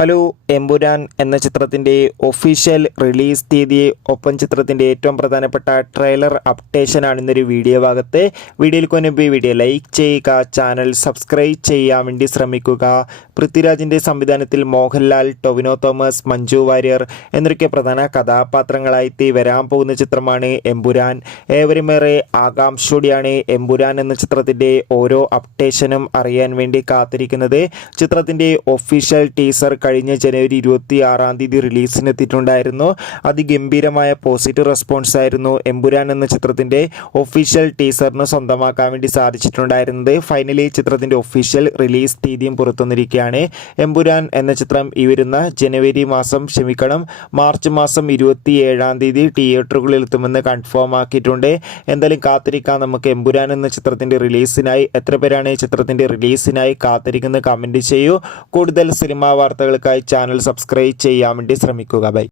Hello Empuraan എന്ന ചിത്രത്തിൻ്റെ official release തീയതി ഒപ്പം ചിത്രത്തിൻ്റെ ഏറ്റവും പ്രധാനപ്പെട്ട ട്രെയിലർ അപ്ഡേഷനാണ് ഇന്നൊരു വീഡിയോ ഭാഗത്ത്. വീഡിയോയിൽ കൊണ്ടുപോയി വീഡിയോ ലൈക്ക് ചെയ്യുക, ചാനൽ സബ്സ്ക്രൈബ് ചെയ്യാൻ വേണ്ടി ശ്രമിക്കുക. പൃഥ്വിരാജിൻ്റെ സംവിധാനത്തിൽ മോഹൻലാൽ, ടൊവിനോ തോമസ്, മഞ്ജു വാര്യർ എന്നൊക്കെ പ്രധാന കഥാപാത്രങ്ങളായി വരാൻ പോകുന്ന ചിത്രമാണ് എമ്പുരാൻ. ഏവരുമേറെ ആകാംക്ഷയോടെയാണ് എമ്പുരാൻ എന്ന ചിത്രത്തിൻ്റെ ഓരോ അപ്ഡേഷനും അറിയാൻ വേണ്ടി കാത്തിരിക്കുന്നത്. ചിത്രത്തിൻ്റെ ഒഫീഷ്യൽ ടീസർ കഴിഞ്ഞ ജനുവരി 26 റിലീസിനെത്തിയിട്ടുണ്ടായിരുന്നു. അതിഗംഭീരമായ പോസിറ്റീവ് റെസ്പോൺസ് ആയിരുന്നു എമ്പുരാൻ എന്ന ചിത്രത്തിൻ്റെ ഒഫീഷ്യൽ ടീസറിന് സ്വന്തമാക്കാൻ വേണ്ടി സാധിച്ചിട്ടുണ്ടായിരുന്നത്. ഫൈനലി ചിത്രത്തിൻ്റെ ഒഫീഷ്യൽ റിലീസ് തീയതിയും പുറത്തുവന്നിരിക്കുകയാണ്. എമ്പുരാൻ എന്ന ചിത്രം ഈ വരുന്ന മാർച്ച് മാസം 27 തിയേറ്ററുകളിൽ എത്തുമെന്ന് കൺഫേം ആക്കിയിട്ടുണ്ട്. എന്തായാലും കാത്തിരിക്കാം നമുക്ക് എമ്പുരാൻ എന്ന ചിത്രത്തിൻ്റെ റിലീസിനായി. എത്ര പേരാണ് ചിത്രത്തിൻ്റെ റിലീസിനായി കാത്തിരിക്കുന്നത് കമൻറ്റ് ചെയ്യൂ. കൂടുതൽ സിനിമാ വാർത്തകൾക്കായി ചാനൽ സബ്സ്ക്രൈബ് ചെയ്യാൻ വേണ്ടി ശ്രമിക്കുക. ബൈ.